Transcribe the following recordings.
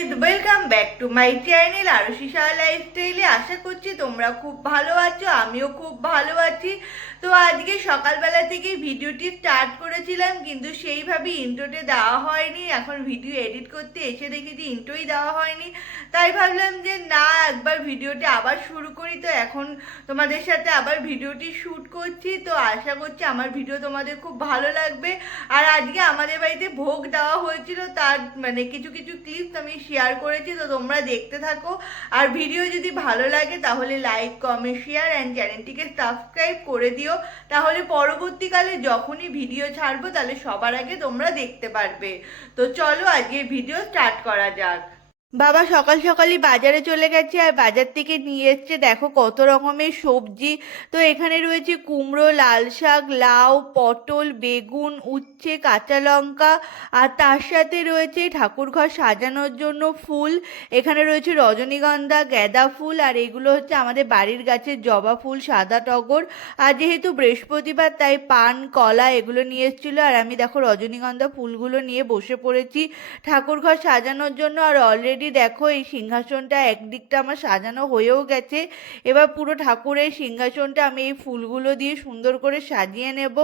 Welcome back to my channel Arushi Saha লাইফস্টাইলে। আশা করছি তোমরা খুব ভালো আছো, আমিও খুব ভালো আছি। তো আজকে সকালবেলা থেকে ভিডিওটি স্টার্ট করেছিলাম, কিন্তু সেইভাবে ইন্ট্রোতে দেওয়া হয়নি। এখন ভিডিও এডিট করতে এসে দেখেছি ইন্ট্রোই দেওয়া হয়নি, তাই ভাবলাম যে না, একবার ভিডিওটি আবার শুরু করি। তো এখন তোমাদের সাথে আবার ভিডিওটি শ্যুট করছি। তো আশা করছি আমার ভিডিও তোমাদের খুব ভালো লাগবে। আর আজকে আমাদের বাড়িতে ভোগ দেওয়া হয়েছিল, তার কিছু কিছু ক্লিপস আমি শেয়ার করেছি, তো তোমরা দেখতে থাকো। আর ভিডিও যদি ভালো লাগে তাহলে লাইক, কমেন্ট, শেয়ার অ্যান্ড চ্যানেলটিকে সাবস্ক্রাইব করে দিও। তাহলে পরবর্তীকালে যখনই ভিডিও ছাড়বো তাহলে সবার আগে তোমরা দেখতে পারবে। তো চলো আজকে ভিডিও স্টার্ট করা যাক। বাবা সকাল সকালই বাজারে চলে গেছে, আর বাজার থেকে নিয়ে এসছে দেখো কত রকমের সবজি। তো এখানে রয়েছে কুমড়ো, লাল শাক, লাউ, পটল, বেগুন, উচ্ছে, কাঁচা লঙ্কা, আর তার সাথে রয়েছে ঠাকুরঘর সাজানোর জন্য ফুল। এখানে রয়েছে রজনীগন্ধা, গাঁদা ফুল, আর এগুলো হচ্ছে আমাদের বাড়ির গাছের জবা ফুল, সাদা টগর। আর যেহেতু বৃহস্পতিবার তাই পান, কলা এগুলো নিয়ে এসেছিলো। আর আমি দেখো রজনীগন্ধা ফুলগুলো নিয়ে বসে পড়েছি ঠাকুরঘর সাজানোর জন্য। আর অলরেডি দেখো এই সিংহাসনটা একদিকটা আমার সাজানো হয়েও গেছে। এবার পুরো ঠাকুরের সিংহাসনটা আমি এই ফুলগুলো দিয়ে সুন্দর করে সাজিয়ে নেব।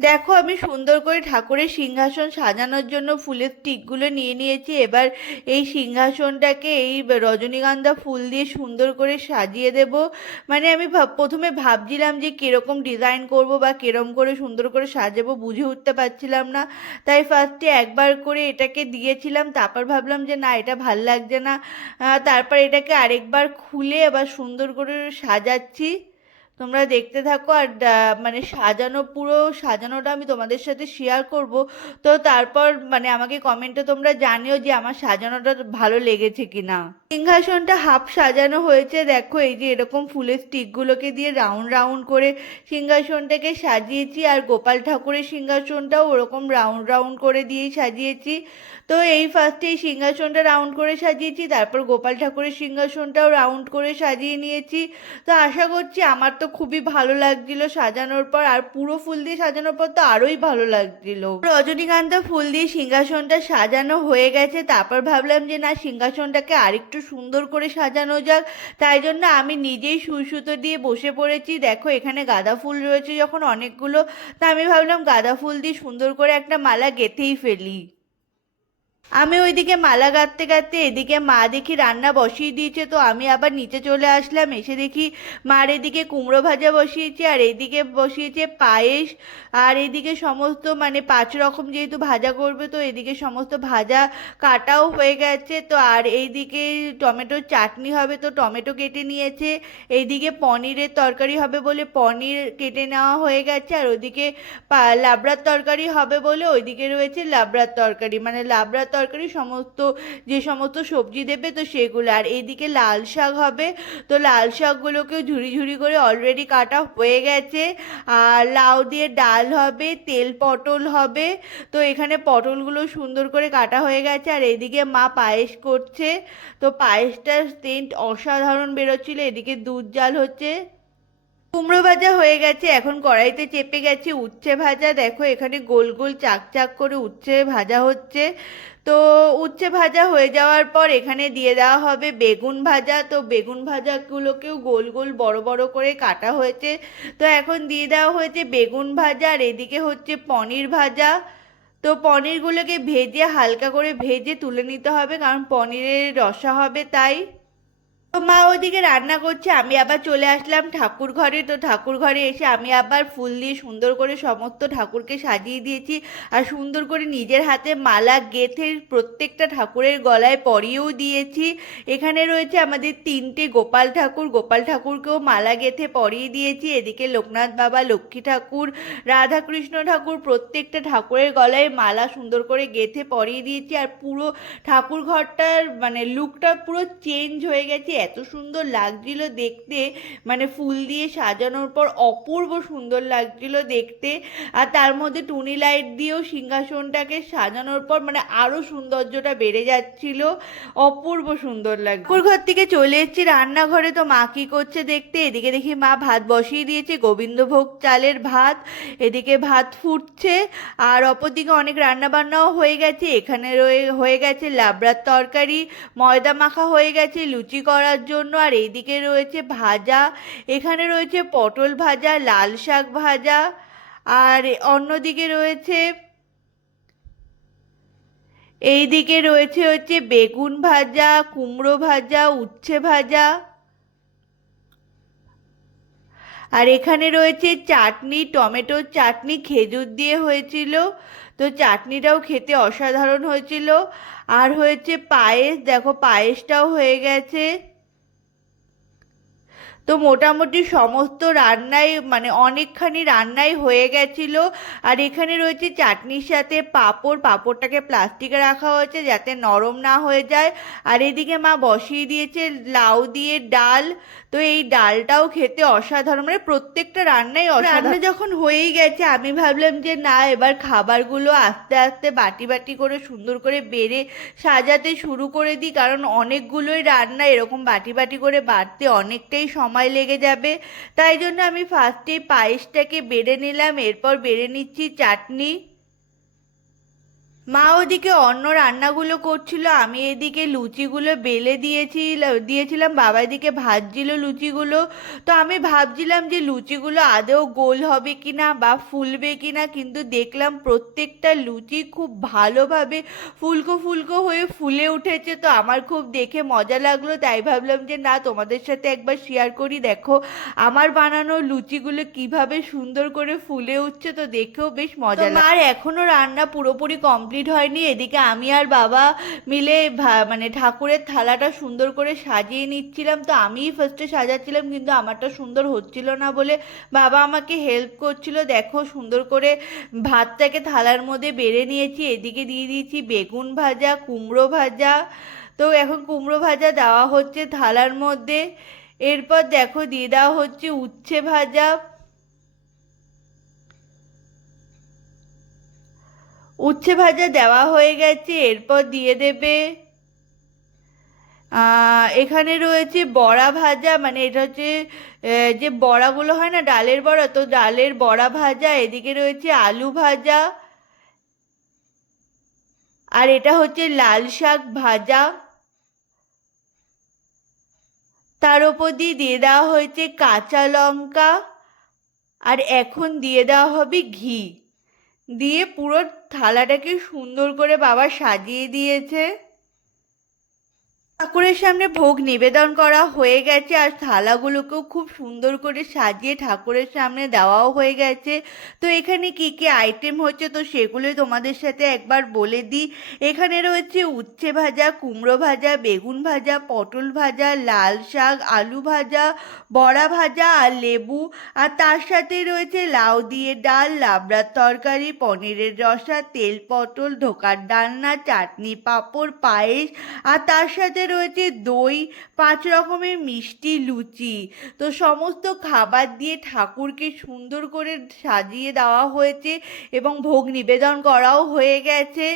দেখো আমি সুন্দর করে ঠাকুরের সিংহাসন সাজানোর জন্য ফুলের স্টিকগুলো নিয়ে নিয়েছি। এবার এই সিংহাসনটাকে এই রজনীগন্ধা ফুল দিয়ে সুন্দর করে সাজিয়ে দেব। আমি প্রথমে ভাবছিলাম যে কীরকম ডিজাইন করব বা কীরকম করে সুন্দর করে সাজাবো, বুঝে উঠতে পারছিলাম না। তাই ফার্স্টে একবার করে এটাকে দিয়েছিলাম, তারপর ভাবলাম যে না, এটা ভাল লাগছে না। তারপর এটাকে আরেকবার খুলে আবার সুন্দর করে সাজাচ্ছি। তোমরা দেখতে থাকো। আর পুরো সাজানোটা আমি তোমাদের সাথে শেয়ার করব। তো তারপর আমাকে কমেন্টে তোমরা জানিও যে আমার সাজানোটা ভালো লেগেছে কিনা। সিংহাসনটা হাফ সাজানো হয়েছে, দেখো এই যে এরকম ফুলের স্টিকগুলোকে দিয়ে রাউন্ড রাউন্ড করে সিংহাসনটাকে সাজিয়েছি। আর গোপাল ঠাকুরের সিংহাসনটাও ওরকম রাউন্ড রাউন্ড করে দিয়েই সাজিয়েছি। তো এই ফার্স্টে এই সিংহাসনটা রাউন্ড করে সাজিয়েছি, তারপর গোপাল ঠাকুরের সিংহাসনটাও রাউন্ড করে সাজিয়ে নিয়েছি। তো আশা করছি আমার তো খুবই ভালো লাগছিল সাজানোর পর, আর পুরো ফুল দিয়ে সাজানোর পর তো আরোই ভালো লাগছিল। রজনীগন্ধা ফুল দিয়ে সিংহাসনটা সাজানো হয়ে গেছে। তারপর ভাবলাম যে না, সিংহাসনটাকে আরেকটু সুন্দর করে সাজানো যাক। তাই জন্য আমি নিজেই সুই সুতো দিয়ে বসে পড়েছি। দেখো এখানে গাঁদা ফুল রয়েছে যখন অনেকগুলো, তা আমি ভাবলাম গাঁদা ফুল দিয়ে সুন্দর করে একটা মালা গেঁথেই ফেলি। আমি ওইদিকে মালা গাঁথতে গাঁথতে এদিকে মা দেখি রান্না বসিয়ে দিয়েছে। তো আমি আবার নিচে চলে আসলাম, এসে দেখি মার এদিকে কুমড়ো ভাজা বসিয়েছে, আর এইদিকে বসিয়েছে পায়েস। আর এইদিকে সমস্ত 5 রকম যেহেতু ভাজা করবে, তো এদিকে সমস্ত ভাজা কাটাও হয়ে গেছে। তো আর এইদিকে টমেটোর চাটনি হবে, তো টমেটো কেটে নিয়েছে। এইদিকে পনিরের তরকারি হবে বলে পনির কেটে নেওয়া হয়ে গেছে। আর ওইদিকে লাবড়ার তরকারি হবে বলে ওইদিকে রয়েছে লাবড়ার তরকারি, লাবড়ার তরকারি যে সমস্ত সবজি দেবে তো সেগুলো। আর এইদিকে লাল শাক হবে, তো লাল শাকগুলোকেও ঝুড়ি ঝুড়ি করে অলরেডি কাটা হয়ে গেছে। আর লাউ দিয়ে ডাল হবে, তেল পটল হবে। তো এখানে পটলগুলো সুন্দর করে কাটা হয়ে গেছে। আর এদিকে মা পায়েস করছে, তো পায়েসটার সেন্ট অসাধারণ বেরোচ্ছিল। এদিকে দুধ জাল হচ্ছে। কুমড়ো ভাজা হয়ে গেছে, এখন কড়াইতে চেপে গেছে উচ্ছে ভাজা। দেখো এখানে গোল গোল চাক চাক করে উচ্ছে ভাজা হচ্ছে। তো উচ্ছে ভাজা হয়ে যাওয়ার পর এখানে দিয়ে দেওয়া হবে বেগুন ভাজা। তো বেগুন ভাজাগুলোকেও গোল গোল বড় বড় করে কাটা হয়েছে। তো এখন দিয়ে দেওয়া হয়েছে বেগুন ভাজা। আর এদিকে হচ্ছে পনির ভাজা। তো পনিরগুলোকে ভেজে হালকা করে ভেজে তুলে নিতে হবে, কারণ পনিরের রসা হবে তাই। তো মা ওদিকে রান্না করছে, আমি আবার চলে আসলাম ঠাকুর ঘরে। তো ঠাকুর ঘরে এসে আমি আবার ফুল দিয়ে সুন্দর করে সমস্ত ঠাকুরকে সাজিয়ে দিয়েছি। আর সুন্দর করে নিজের হাতে মালা গেঁথে প্রত্যেকটা ঠাকুরের গলায় পরিয়েও দিয়েছি। এখানে রয়েছে আমাদের 3টে গোপাল ঠাকুর, গোপাল ঠাকুরকেও মালা গেঁথে পরিয়ে দিয়েছি। এদিকে লোকনাথ বাবা, লক্ষ্মী ঠাকুর, রাধাকৃষ্ণ ঠাকুর, প্রত্যেকটা ঠাকুরের গলায় মালা সুন্দর করে গেঁথে পরিয়ে দিয়েছি। আর পুরো ঠাকুর ঘরটার লুকটা পুরো চেঞ্জ হয়ে গেছে, এত সুন্দর লাগছিল দেখতে, মানে ফুল দিয়ে সাজানোর পর অপূর্ব সুন্দর লাগছিল দেখতে। আর তার মধ্যে টুনি লাইট দিয়েও সিংহাসনটাকে সাজানোর পর মানে আরো সৌন্দর্যটা বেড়ে যাচ্ছিল, অপূর্ব সুন্দর লাগছে। ঠাকুর ঘর থেকে চলে এসেছি রান্নাঘরে, তো মা কি করছে দেখতে। এদিকে দেখি মা ভাত বসিয়ে দিয়েছে, গোবিন্দভোগ চালের ভাত, এদিকে ভাত ফুটছে। আর অপরদিকে অনেক রান্না বান্নাও হয়ে গেছে, এখানে হয়ে গেছে লাবড়ার তরকারি, ময়দা মাখা হয়ে গেছে লুচি করার জন্য। আর এইদিকে রয়েছে ভাজা, এখানে রয়েছে পটল ভাজা, লাল শাক ভাজা, আর অন্যদিকে রয়েছে এইদিকে রয়েছে হচ্ছে বেগুন ভাজা, কুমড়ো ভাজা, উচ্ছে ভাজা। আর এখানে রয়েছে চাটনি, টমেটোর চাটনি খেজুর দিয়ে হয়েছিল, তো চাটনিটাও খেতে অসাধারণ হয়েছিল। আর হয়েছে পায়েস, দেখো পায়েসটাও হয়ে গেছে। তো মোটামুটি সমস্ত রান্নাই মানে অনেকখানি রান্নাই হয়ে গেছিল। আর এখানে রয়েছে চাটনির সাথে পাঁপড়, পাঁপড়টাকে প্লাস্টিকে রাখা হয়েছে যাতে নরম না হয়ে যায়। আর এদিকে মা বসিয়ে দিয়েছে লাউ দিয়ে ডাল, তো এই ডালটাও খেতে অসাধারণ, মানে প্রত্যেকটা রান্নাই অসাধারণ। রান্না যখন হয়েই গেছে আমি ভাবলাম যে না এবার খাবারগুলো আস্তে আস্তে বাটি বাটি করে সুন্দর করে বেড়ে সাজাতে শুরু করে দিই, কারণ অনেকগুলোই রান্না, এরকম বাটি বাটি করে বাড়তে অনেকটাই সময় লেগে যাবে। তাই জন্য আমি ফার্স্টে পায়েসটাকে বেড়ে নিলাম, এরপর বেড়ে নিচ্ছি চাটনি। মা ওদিকে অন্য রান্নাগুলো করছিল, আমি এদিকে লুচিগুলো বেলে দিয়েছিলাম, বাবা এদিকে ভাজছিল লুচিগুলো। তো আমি ভাবছিলাম যে লুচিগুলো আদৌ গোল হবে কিনা বা ফুলবে কিনা, কিন্তু দেখলাম প্রত্যেকটা লুচি খুব ভালোভাবে ফুলকো ফুলকো হয়ে ফুলে উঠেছে। তো আমার খুব দেখে মজা লাগলো, তাই ভাবলাম যে না তোমাদের সাথে একবার শেয়ার করি। দেখো আমার বানানো লুচিগুলো কিভাবে সুন্দর করে ফুলে উঠছে, তো দেখেও বেশ মজা লাগে। আর এখনো রান্না পুরোপুরি কমপ্লিট হয়নি, এদিকে আমি আর বাবা মিলে মানে ঠাকুরের থালাটা সুন্দর করে সাজিয়ে নিচ্ছিলাম। তো আমিই ফার্স্টে সাজাচ্ছিলাম, কিন্তু আমারটা সুন্দর হচ্ছিল না বলে বাবা আমাকে হেল্প করছিল। দেখো সুন্দর করে ভাতটাকে থালার মধ্যে বেড়ে নিয়েছি, এদিকে দিয়ে দিয়েছি বেগুন ভাজা, কুমড়ো ভাজা। তো এখন কুমড়ো ভাজা দেওয়া হচ্ছে থালার মধ্যে, এরপর দেখো দিয়ে দেওয়া হচ্ছে উচ্ছে ভাজা। উচ্ছে ভাজা দেওয়া হয়ে গেছে, এরপর দিয়ে দেবে এখানে রয়েছে বড়া ভাজা, মানে এটা হচ্ছে যে বড়াগুলো হয় না ডালের বড়া, তো ডালের বড়া ভাজা। এদিকে রয়েছে আলু ভাজা, আর এটা হচ্ছে লাল শাক ভাজা। তার উপর দিয়ে দিয়ে দেওয়া হয়েছে কাঁচা লঙ্কা, আর এখন দিয়ে দেওয়া হবে ঘি, দিয়ে পুরো থালাটাকে সুন্দর করে বাবা সাজিয়ে দিয়েছে। ঠাকুরের সামনে ভোগ নিবেদন করা হয়ে গেছে, আর থালাগুলোকেও খুব সুন্দর করে সাজিয়ে ঠাকুরের সামনে দেওয়াও হয়ে গেছে। তো এখানে কি কি আইটেম হচ্ছে তো সেগুলোই তোমাদের সাথে একবার বলে দিই। এখানে রয়েছে উচ্ছে ভাজা, কুমড়ো ভাজা, বেগুন ভাজা, পটল ভাজা, লাল শাক, আলু ভাজা, বড়া ভাজা আর লেবু। আর তার সাথে রয়েছে লাউ দিয়ে ডাল, লাবড়ার তরকারি, পনিরের রসা, তেল পটল, ধোকার ডালনা, চাটনি, পাঁপড়, পায়েস, আর তার সাথে রয়েছে দই, 5 রকমের মিষ্টি, লুচি। তো সমস্ত খাবার দিয়ে ঠাকুরকে সুন্দর করে সাজিয়ে দেওয়া হয়েছে এবং ভোগ নিবেদন করাও হয়ে গেছে।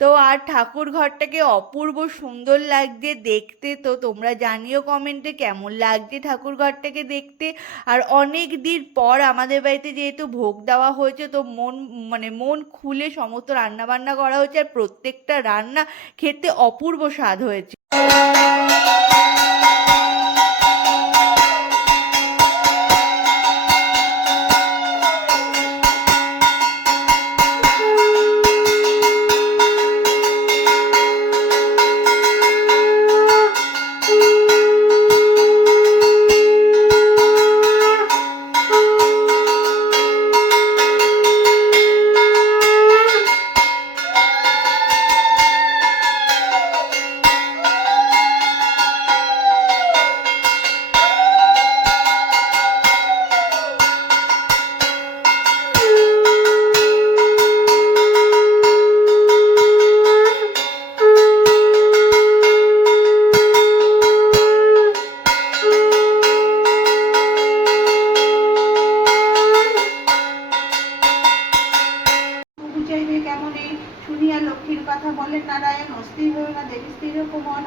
তো আর ঠাকুর ঘরটাকে অপূর্ব সুন্দর লাগছে দেখতে। তো তোমরা জানিও কমেন্টে কেমন লাগছে ঠাকুর ঘরটাকে দেখতে। আর অনেক দিন পর আমাদের বাড়িতে যেহেতু ভোগ দেওয়া হয়েছে, তো মন খুলে সমস্ত রান্না বান্না করা হয়েছে, আর প্রত্যেকটা রান্না খেতে অপূর্ব স্বাদ হয়েছে।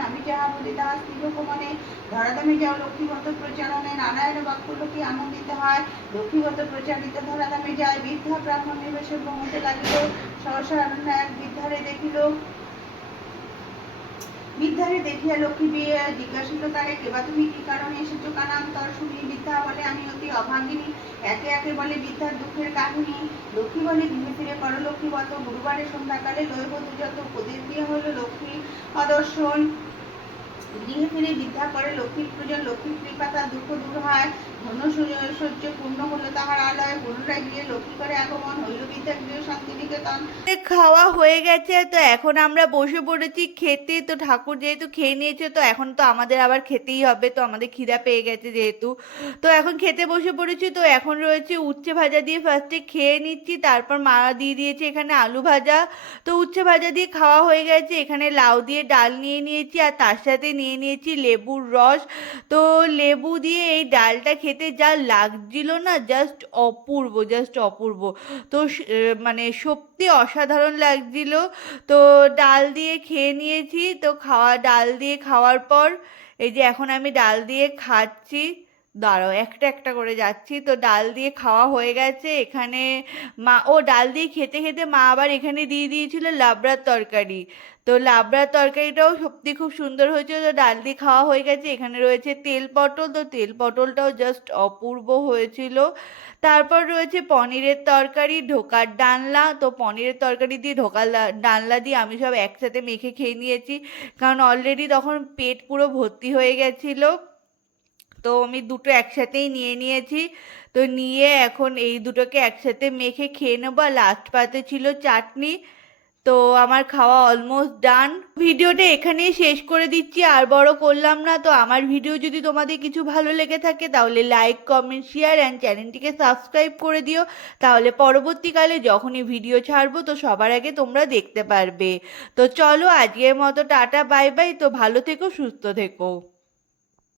নামি যাহা বলি তাহা স্ত্রীলোকমনে, ধরাধামে যাও লক্ষ্মীগত প্রচারণে, নারায়ণ বাক্যলোকে আনন্দিত হয়, লক্ষ্মীগত প্রচারিত ধরাধামে যায়। বৃদ্ধা ব্রাহ্মণ নিবেশে ভ্রমতে লাগিল, সহসা অরণ্য এক বৃদ্ধারে দেখিল। বৃদ্ধারে দেখিয়া লক্ষ্মী জিজ্ঞাসিত তারে, কেবা তুমি কি কারণে এসেছো? কানান্তর শুনি বৃদ্ধা বলে, আমি অতি অভাগিনী। একে একে বলে বৃদ্ধার দুঃখের কাহিনী। লক্ষ্মী বলে, গৃহে ফিরে করো লক্ষ্মীবত, গুরুবারে সন্ধ্যাকালে লইব দুযত। উপদেশ দিয়া হইল লক্ষ্মী অদর্শন। গৃহে ফিরে বৃদ্ধা করে লক্ষ্মীর পূজন, লক্ষ্মীর কৃপা তার দুঃখ দূর হয়। ধন্য সূর্য পূর্ণ হলো তাহার আলয়, পুনরায় গৃহে লক্ষ্মী করে আগমন, হইল বৃদ্ধা গৃহ শান্তিনিকেতন। খাওয়া হয়ে গেছে, তো এখন আমরা বসে পড়েছি খেতে। তো ঠাকুর যেহেতু খেয়ে নিয়েছে, তো এখন তো আমাদের আবার খেতেই হবে, তো আমাদের খিদা পেয়ে গেছে যেহেতু, তো এখন খেতে বসে পড়েছি। তো এখন রয়েছে উচ্ছে ভাজা দিয়ে ফার্স্টে খেয়ে নিচ্ছি, তারপর মা দিয়ে দিয়েছে এখানে আলু ভাজা। তো উচ্ছে ভাজা দিয়ে খাওয়া হয়ে গেছে, এখানে লাউ দিয়ে ডাল নিয়ে নিয়েছি, আর তার সাথে নিয়ে নিয়েছি লেবুর রস। তো লেবু দিয়ে এই ডালটা খেতে যা লাগছিল না, জাস্ট অপূর্ব, জাস্ট অপূর্ব। তো মানে সত্যি অসাধারণ লাগছিল। তো ডাল দিয়ে খেয়ে নিয়েছি। তো ডাল দিয়ে খাওয়ার পর এই যে এখন আমি ডাল দিয়ে খাচ্ছি। দাঁড়াও, একটা একটা করে যাচ্ছি। তো ডাল দিয়ে খাওয়া হয়ে গেছে এখানে। ডাল দিয়ে খেতে খেতে মা আবার এখানে দিয়ে দিয়েছিল লাবড়ার তরকারি। তো লাবড়ার তরকারিটাও সত্যি খুব সুন্দর হয়েছে। তো ডাল দিয়ে খাওয়া হয়ে গেছে, এখানে রয়েছে তেল পটল। তো তেল পটলটাও জাস্ট অপূর্ব হয়েছিল। তারপর রয়েছে পনিরের তরকারি, ঢোকার ডালনা। তো পনিরের তরকারি দিয়ে ঢোকার ডালনা দিয়ে আমি সব একসাথে মেখে খেয়ে নিয়েছি, কারণ অলরেডি তখন পেট পুরো ভর্তি হয়ে গেছিলো। তো আমি দুটো একসাথেই নিয়ে নিয়েছি। তো নিয়ে এখন এই দুটোকে একসাথে মেখে খেয়ে নেবো। আর লাস্ট পাতে ছিল চাটনি। তো আমার খাওয়া অলমোস্ট ডান। ভিডিওটা এখানেই শেষ করে দিচ্ছি, আর বড় করলাম না। তো আমার ভিডিও যদি তোমাদের কিছু ভালো লেগে থাকে তাহলে লাইক, কমেন্ট, শেয়ার অ্যান্ড চ্যানেলটিকে সাবস্ক্রাইব করে দিও। তাহলে পরবর্তীকালে যখনই ভিডিও ছাড়বো তো সবার আগে তোমরা দেখতে পারবে। তো চলো আজকের মতো টাটা, বাই বাই। তো ভালো থেকো, সুস্থ থেকো।